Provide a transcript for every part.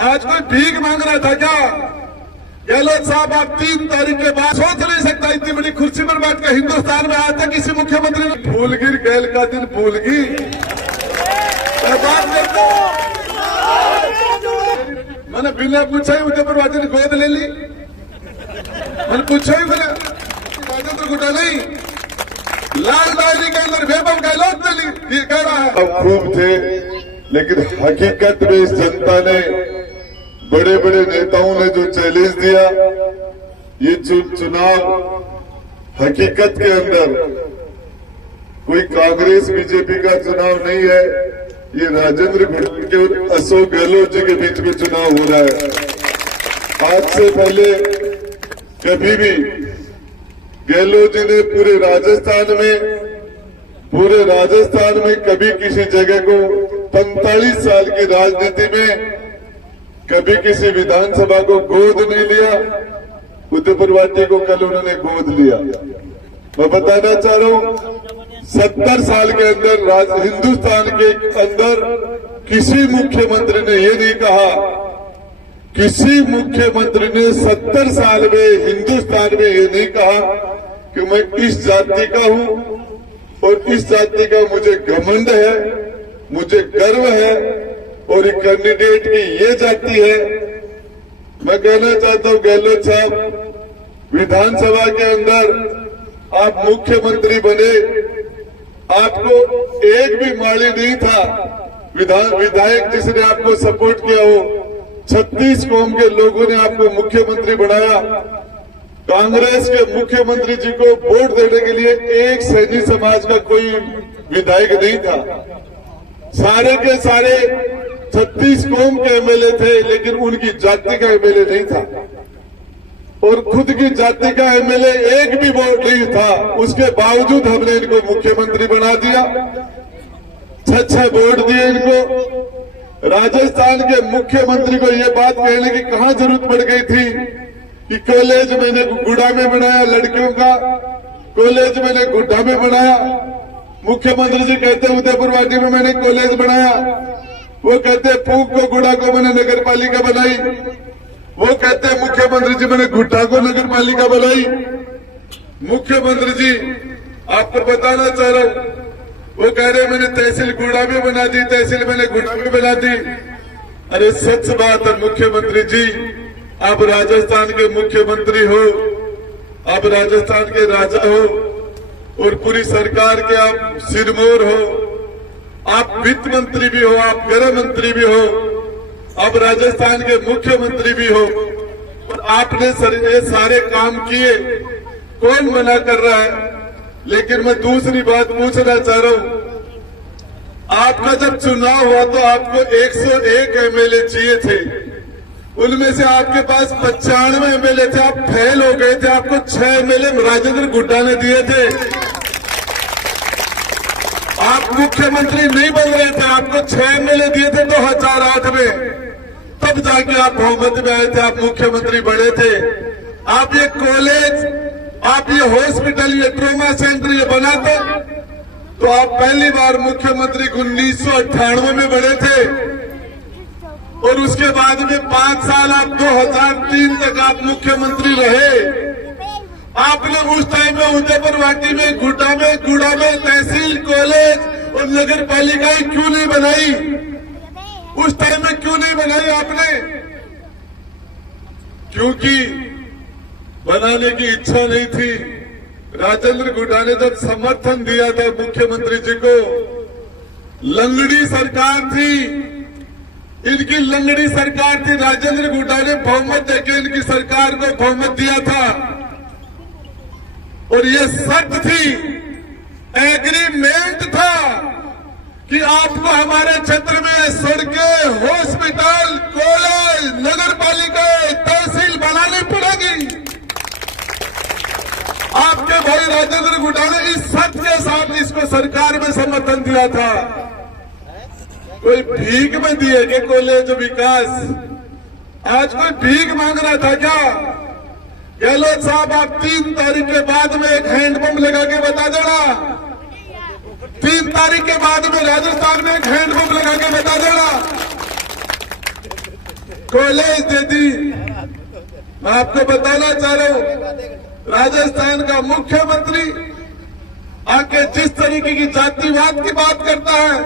आज कोई भीख मांग रहा था क्या? गहलोत साहब, आप 3 तारीख के बाद सोच नहीं सकता इतनी बड़ी कुर्सी पर बैठ कर हिंदुस्तान में आता किसी मुख्यमंत्री ने भूलगिर गैल का दिन भूलगी बात करता। मैंने बिना पूछा ही उदयपुरवासी ने गोद ले ली। मैंने पूछा ही बोले राजेंद्र गुड्डा नहीं, लाल डायरी के अंदर बेबम गहलोत ने कह रहा है। अब खूब थे, लेकिन हकीकत में इस जनता ने, बड़े बड़े नेताओं ने जो चैलेंज दिया, ये चुनाव हकीकत के अंदर कोई कांग्रेस बीजेपी का चुनाव नहीं है, ये राजेंद्र गुड्डा के और अशोक गहलोत जी के बीच में चुनाव हो रहा है। आज से पहले कभी भी गहलोत जी ने पूरे राजस्थान में कभी किसी जगह को 45 साल की राजनीति में कभी किसी विधानसभा को गोद नहीं लिया। उदयपुरवासी को कल उन्होंने गोद लिया। मैं बताना चाह रहा हूं, 70 साल के अंदर हिंदुस्तान के अंदर किसी मुख्यमंत्री ने ये नहीं कहा, किसी मुख्यमंत्री ने 70 साल में हिंदुस्तान में ये नहीं कहा कि मैं इस जाति का हूं और इस जाति का मुझे घमंड है, मुझे गर्व है और ये कैंडिडेट की ये जाति है। मैं कहना चाहता हूं गहलोत साहब, विधानसभा के अंदर आप मुख्यमंत्री बने, आपको एक भी माली नहीं था विधायक जिसने आपको सपोर्ट किया हो। 36 कौम के लोगों ने आपको मुख्यमंत्री बनाया। कांग्रेस के मुख्यमंत्री जी को वोट देने के लिए एक सैनी समाज का कोई विधायक नहीं था। सारे के सारे 36 कौम के एमएलए थे, लेकिन उनकी जाति का एमएलए नहीं था और खुद की जाति का एमएलए एक भी वोट नहीं था। उसके बावजूद हमने इनको मुख्यमंत्री बना दिया, 6 वोट दिए इनको। राजस्थान के मुख्यमंत्री को यह बात कहने की कहां जरूरत पड़ गई थी कि कॉलेज मैंने गुड्डा में बनाया, लड़कियों का कॉलेज मैंने गुड्डा में बनाया। मुख्यमंत्री जी कहते उदयपुरवासी में मैंने कॉलेज बनाया, वो कहते पूक को गुड्डा को मैंने नगर पालिका बनाई, वो कहते हैं मुख्यमंत्री जी मैंने गुड्डा को नगर पालिका बनाई। मुख्यमंत्री जी आपको बताना चाह रहा हूं, वो कह रहे मैंने तहसील गुड्डा में बना दी, तहसील मैंने गुड्डा में बना दी। अरे सच बात है मुख्यमंत्री जी, आप राजस्थान के मुख्यमंत्री हो, आप राजस्थान के राजा हो और पूरी सरकार के आप सिरमौर हो, आप वित्त मंत्री भी हो, आप गृह मंत्री भी हो, आप राजस्थान के मुख्यमंत्री भी हो और आपने ये सारे काम किए, कौन मना कर रहा है? लेकिन मैं दूसरी बात पूछना चाह रहा हूं, आपका जब चुनाव हुआ तो आपको 101 एमएलए चाहिए थे, उनमें से आपके पास 95 एमएलए थे, आप फेल हो गए थे। आपको 6 एमएलए राजेंद्र गुड्डा ने दिए थे। आप मुख्यमंत्री नहीं बन रहे थे, आपको 6 एमएलए दिए थे 2008 में, तब जाके आप बहुमत में आए थे, आप मुख्यमंत्री बने थे। आप ये कॉलेज, आप ये हॉस्पिटल, ये ट्रोमा सेंटर ये बनाते तो आप पहली बार मुख्यमंत्री 1998 में बने थे और उसके बाद में 5 साल आप 2003 तक आप मुख्यमंत्री रहे। आपने उस टाइम में उदयपुरवासी में गुड्डा में तहसील, कॉलेज और नगर पालिकाएं क्यों नहीं बनाई? उस टाइम में क्यों नहीं बनाई आपने? क्योंकि बनाने की इच्छा नहीं थी। राजेंद्र गुड्डा ने जब समर्थन दिया था मुख्यमंत्री जी को, लंगड़ी सरकार थी, इनकी लंगड़ी सरकार थी। राजेंद्र गुड्डा ने बहुमत देके इनकी सरकार को बहुमत दिया था और ये शर्त थी, एग्रीमेंट था कि आपको हमारे क्षेत्र में सड़कें, हॉस्पिटल, कॉलेज, नगर पालिका, तहसील बनानी पड़ेगी। आपके भाई राजेंद्र गुड्डा ने इस शर्त के साथ इसको सरकार में समर्थन दिया था। कोई भीख में दिए कि कॉलेज विकास? आज कोई भीख मांग रहा था क्या? गहलोत साहब, आप 3 तारीख के बाद में एक हैंडपंप लगा के बता देना। 3 तारीख के बाद में राजस्थान में एक हैंडपंप लगा के बता देना। कॉलेज दे दी। मैं आपको बताना चाह रहा हूं, राजस्थान का मुख्यमंत्री आके जिस तरीके की जातिवाद की बात करता है,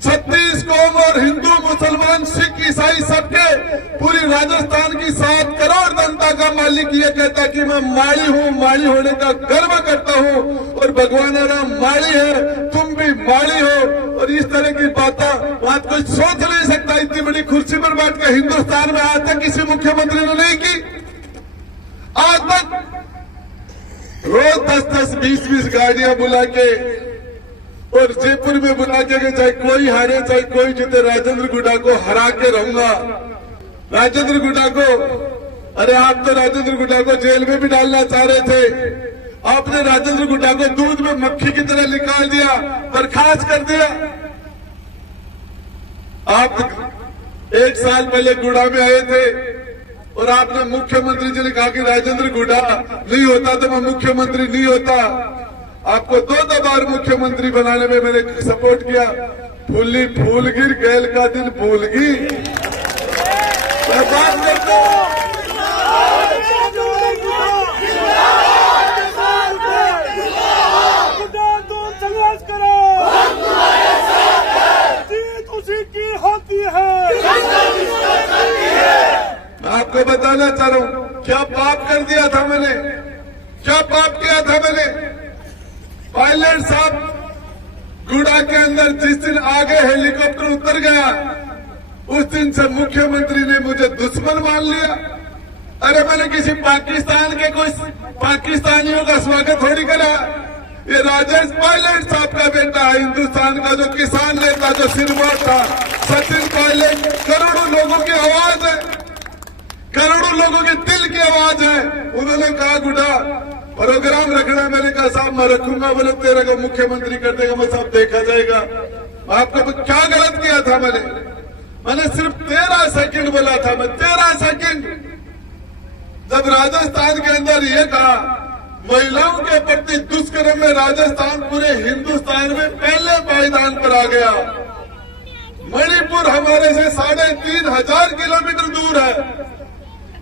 36 कौम और हिंदू मुसलमान सिख ईसाई सबके पूरी राजस्थान की 7 करोड़ जनता का मालिक ये कहता कि मैं माड़ी हूं, माड़ी होने का गर्व करता हूं और भगवान राम माड़ी है, तुम भी माड़ी हो। और इस तरह की बात कोई सोच नहीं सकता। इतनी बड़ी कुर्सी पर बैठ कर हिंदुस्तान में आज तक किसी मुख्यमंत्री ने नहीं की। आज तक रोज 10-10, 20-20 गाड़ियां बुला के और जयपुर में बुला के चाहे कोई हारे चाहे कोई जीते, राजेंद्र गुड्डा को हरा के रहूंगा। राजेंद्र गुड्डा को, अरे आप तो राजेंद्र गुड्डा को जेल में भी डालना चाह रहे थे। आपने राजेंद्र गुड्डा को दूध में मक्खी की तरह निकाल दिया, बर्खास्त कर दिया। आप 1 साल पहले गुड्डा में आए थे और आपने मुख्यमंत्री जी ने कहा कि राजेंद्र गुड्डा नहीं होता तो मैं मुख्यमंत्री नहीं होता। आपको 2 बार मुख्यमंत्री बनाने में मैंने सपोर्ट किया। फूली फूल गिर गैल का दिन भूलगी। मैं बात करता हूं, संघर्ष करो, जीत उसी की होती है। मैं आपको बताना चाह रहा हूं, क्या पाप कर दिया था मैंने, क्या पाप किया था मैंने। पायलट साहब गुड़ा के अंदर जिस दिन आगे हेलीकॉप्टर उतर गया, उस दिन से मुख्यमंत्री ने मुझे दुश्मन मान लिया। अरे मैंने किसी पाकिस्तान के कोई पाकिस्तानियों का स्वागत थोड़ी करा। ये राजेश पायलट साहब का बेटा है, हिंदुस्तान का जो किसान नेता, जो सिरमौर था, सचिन पायलट। करोड़ों लोगों की आवाज है, करोड़ों लोगों के दिल की आवाज है। उन्होंने कहा गुड्डा प्रोग्राम रखना, मैंने कहा साहब मैं रखूंगा। बोले तेरे को मुख्यमंत्री कर देगा, मैं सब देखा जाएगा। आपको क्या गलत किया था मैंने सिर्फ 13 सेकंड बोला था। मैं 13 सेकंड, जब राजस्थान के अंदर ये कहा महिलाओं के प्रति दुष्कर्म में राजस्थान पूरे हिंदुस्तान में पहले पायदान पर आ गया। मणिपुर हमारे से 3500 किलोमीटर दूर है।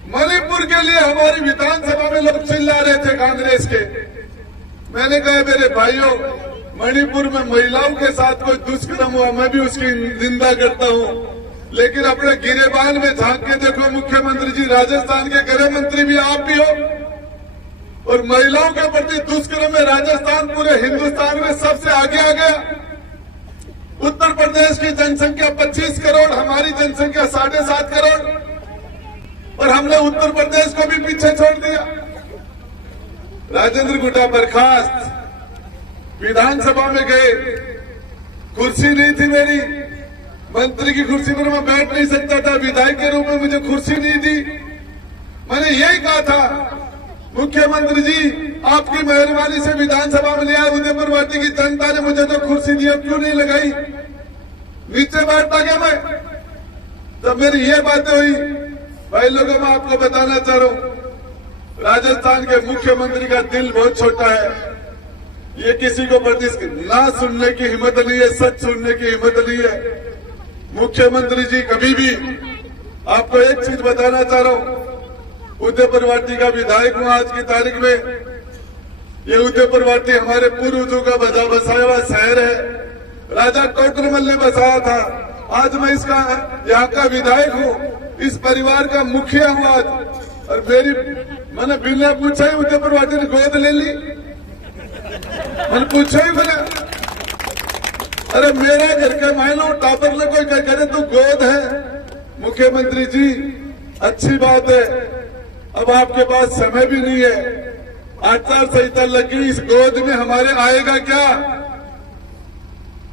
मणिपुर के लिए हमारी विधानसभा में लोग चिल्ला रहे थे कांग्रेस के। मैंने कहा मेरे भाइयों, मणिपुर में महिलाओं के साथ कोई दुष्कर्म हुआ, मैं भी उसकी निंदा करता हूं, लेकिन अपने गिरेबान में झांक के देखो मुख्यमंत्री जी, राजस्थान के गृह मंत्री भी आप भी हो। और महिलाओं के प्रति दुष्कर्म में राजस्थान पूरे हिंदुस्तान में सबसे आगे आ गया। उत्तर प्रदेश की जनसंख्या 25 करोड़, हमारी जनसंख्या 7.5 करोड़, और हमने उत्तर प्रदेश को भी पीछे छोड़ दिया। राजेंद्र गुड्डा बर्खास्त, विधानसभा में गए, कुर्सी नहीं थी मेरी, मंत्री की कुर्सी पर मैं बैठ नहीं सकता था, विधायक के रूप में मुझे कुर्सी नहीं दी। मैंने यही कहा था मुख्यमंत्री जी आपकी मेहरबानी से विधानसभा में लिया, उदयपुर वाटी की जनता ने मुझे तो कुर्सी दी, अब क्यों नहीं लगाई, नीचे बैठता क्या मैं। तब मेरी ये बातें हुई। भाई लोगों, मैं आपको बताना चाह रहा हूं, राजस्थान के मुख्यमंत्री का दिल बहुत छोटा है। ये किसी को ना सुनने की हिम्मत नहीं है, सच सुनने की हिम्मत नहीं है। मुख्यमंत्री जी कभी भी, आपको एक चीज बताना चाह रहा हूं, उदयपुर वाटी का विधायक हूं आज की तारीख में। ये उदयपुर वाटी हमारे पूर्वजों का बसाया हुआ शहर है, राजा कोटरमल ने बसाया था। आज मैं इसका यहाँ का विधायक हूँ, इस परिवार का मुखिया हूँ आज। और मैंने बिना पूछा ही उदयपुर वाटी ने गोद ले ली। मैंने पूछा ही बोले, अरे मेरा घर का मानो टापर ने कोई करे तो गोद है। मुख्यमंत्री जी अच्छी बात है, अब आपके पास समय भी नहीं है, आचार संहिता लगी, इस गोद में हमारे आएगा क्या।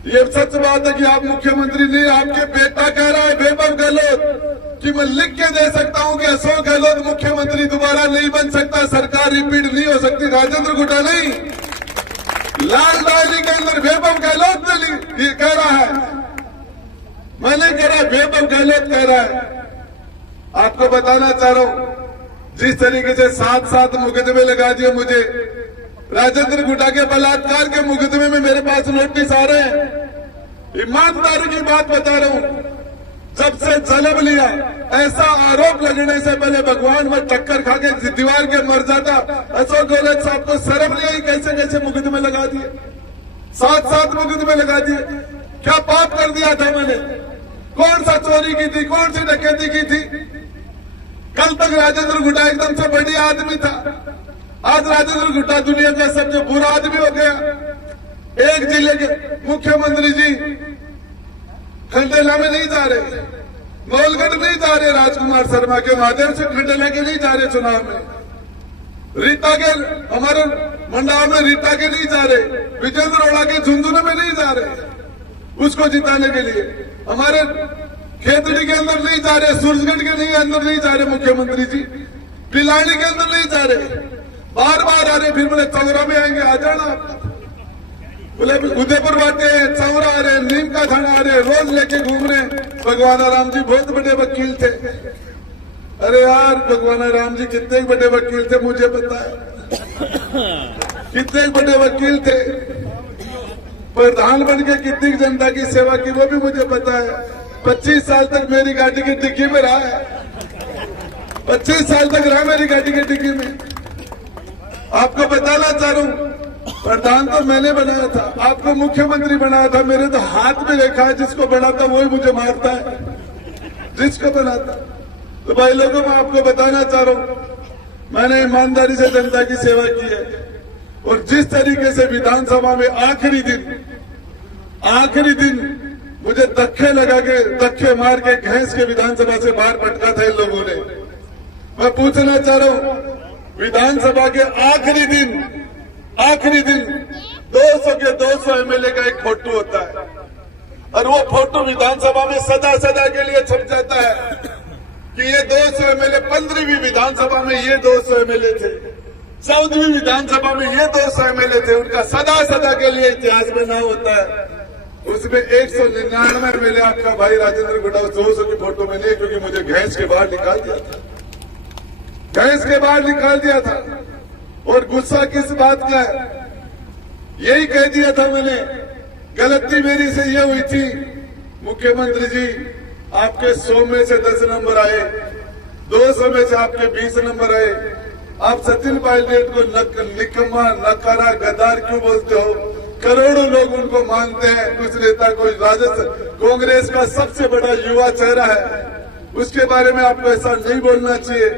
ये सच बात है कि आप मुख्यमंत्री नहीं, आपके बेटा कह रहा है वैभव गहलोत कि मैं लिख के दे सकता हूं कि अशोक गहलोत मुख्यमंत्री दोबारा नहीं बन सकता, सरकार रिपीट नहीं हो सकती। राजेंद्र गुड्डा नहीं, लाल डायरी के अंदर वैभव गहलोत ने ये कह रहा है, मैंने कह रहा, वैभव गहलोत कह रहा है। आपको बताना चाह रहा हूं, जिस तरीके से 7 मुकदमे लगा दिए मुझे, राजेंद्र गुड्डा के बलात्कार के मुकदमे में मेरे पास नोटिस आ रहे हैं। ईमानदारी की बात बता रहा हूं, सबसे जन्म लिया, ऐसा आरोप लगने से पहले भगवान में टक्कर खा के दीवार के मर जाता। अशोक गहलोत साहब को शर्म नहीं आई, कैसे कैसे मुकदमे लगा दिए, 7 मुकदमे लगा दिए। क्या पाप कर दिया था मैंने? कौन सा चोरी की थी, कौन सी डकैती की थी? कल तक राजेंद्र गुड्डा एकदम से बढ़िया आदमी था, आज राजेंद्र गुड्डा दुनिया का सबसे बुरा आदमी हो गया। एक जिले के मुख्यमंत्री जी खंडेला में नहीं जा रहे, मौलगढ़ नहीं जा रहे, राजकुमार शर्मा के माध्यम से खंडेला के नहीं जा रहे चुनाव में, रीता के हमारे मंडाव में रीता के नहीं जा रहे, विजेंद्र ओड़ा के झुंझुनू में नहीं जा रहे उसको जिताने के लिए, हमारे खेतड़ी के अंदर नहीं जा रहे, सूरजगढ़ के नहीं अंदर नहीं जा रहे मुख्यमंत्री जी, पिलानी के अंदर नहीं जा रहे, बार बार आ रहे। फिर बोले चौरा में आएंगे, आ जाना। बोले उदयपुर बाटे चौरा आ रहे, नीम का थाना आ रहे, रोज लेके घूम रहे। भगवान राम जी बहुत बड़े वकील थे। अरे यार, भगवान राम जी कितने बड़े वकील थे मुझे पता है, कितने बड़े वकील थे, प्रधान बन के कितनी जनता की सेवा की वो भी मुझे पता है। 25 साल तक मेरी गाड़ी की डिक्की में रहा है, 25 साल तक रहा मेरी गाड़ी की डिक्की में। आपको बताना चाह रहा हूं, प्रधान तो मैंने बनाया था, आपको मुख्यमंत्री बनाया था। मेरे तो हाथ में रेखा है, जिसको बनाता वही मुझे मारता है, जिसको बनाता। तो भाई लोगों, मैं आपको बताना चाह रहा हूं, मैंने ईमानदारी से जनता की सेवा की है। और जिस तरीके से विधानसभा में आखिरी दिन मुझे धक्के मार के भैंस के विधानसभा से बाहर पटका था इन लोगों ने। मैं पूछना चाह रहा हूं, विधानसभा के आखिरी दिन 200 के 200 एमएलए का एक फोटो होता है, और वो फोटो विधानसभा में सदा के लिए छप जाता है कि ये 200 एमएलए 15वीं विधानसभा में ये 200 एमएलए थे, 14वीं विधानसभा में ये 200 एमएलए थे। उनका सदा के लिए इतिहास में नाम होता है। उसमें 199 एमएलए आपका भाई राजेंद्र गुड्डा 200 की फोटो में नहीं, क्योंकि मुझे भैंस के बाहर निकाल दिया था, भैंस के बाहर निकाल दिया था। और गुस्सा किस बात का है? यही कह दिया था मैंने, गलती मेरी से ये हुई थी, मुख्यमंत्री जी आपके 100 में से 10 नंबर आए, 200 में से आपके 20 नंबर आए। आप सचिन पायलट को निकम्मा, नकारा, गद्दार क्यों बोलते हो? करोड़ों लोग उनको मानते हैं, उस नेता को। राजस्थान कांग्रेस का सबसे बड़ा युवा चेहरा है, उसके बारे में आपको ऐसा नहीं बोलना चाहिए।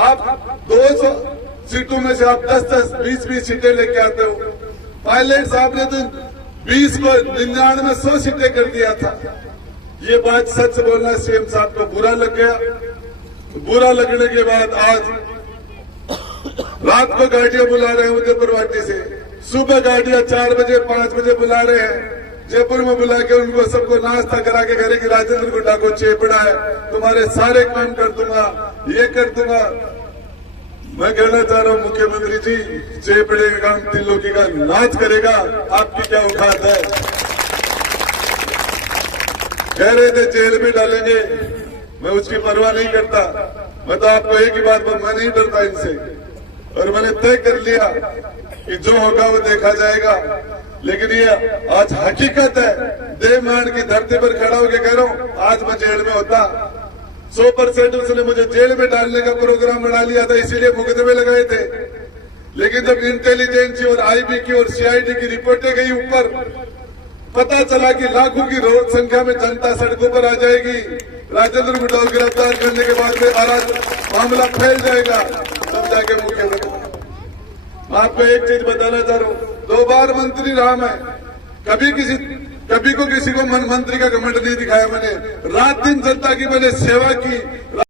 आप 200 सीटों में से आप 10-10, 20-20 सीटें लेके आते हो। पायलट साहब ने तो 20 को 99 100 सीटें कर दिया था। ये बात सच बोलना सीएम साहब को बुरा लग गया। बुरा लगने के बाद आज रात को गाड़ियां बुला रहे हैं उदयपुर वाटी से, सुबह गाड़ियां 4 बजे 5 बजे बुला रहे हैं जयपुर में, बुला के उनको सबको नाश्ता करा के कह रहे कि राजेंद्र गुड्डा को चेपड़ा है, तुम्हारे सारे काम कर दूंगा, ये कर दूंगा। मैं कहना चाह रहा हूं मुख्यमंत्री जी, चेपड़े का काम त्रिलोकी का नाच करेगा, आपकी क्या औकात है? कह रहे थे जेल में डालेंगे, मैं उसकी परवाह नहीं करता। मैं तो आपको एक ही बात, मैं नहीं डरता इनसे, और मैंने तय कर लिया कि जो होगा वो देखा जाएगा। लेकिन ये आज हकीकत है, देवमान की धरती पर खड़ा होकर कह रहा हूं, आज मैं जेल में होता 100% उसने मुझे जेल में डालने का प्रोग्राम बना लिया था, इसीलिए मुकदमे लगाए थे। लेकिन जब इंटेलिजेंस और आईबी की और सीआईडी की रिपोर्टें गई ऊपर, पता चला कि लाखों की संख्या में जनता सड़कों पर आ जाएगी, राजेंद्र गुड्डा को गिरफ्तार करने के बाद में मामला फैल जाएगा, तब जाके मुख्यमंत्री। आपको एक चीज बताना चाह रहा हूं, 2 बार मंत्री रहा मैं, कभी को किसी को मंत्री का घमंड नहीं दिखाया मैंने। रात दिन जनता की मैंने सेवा की।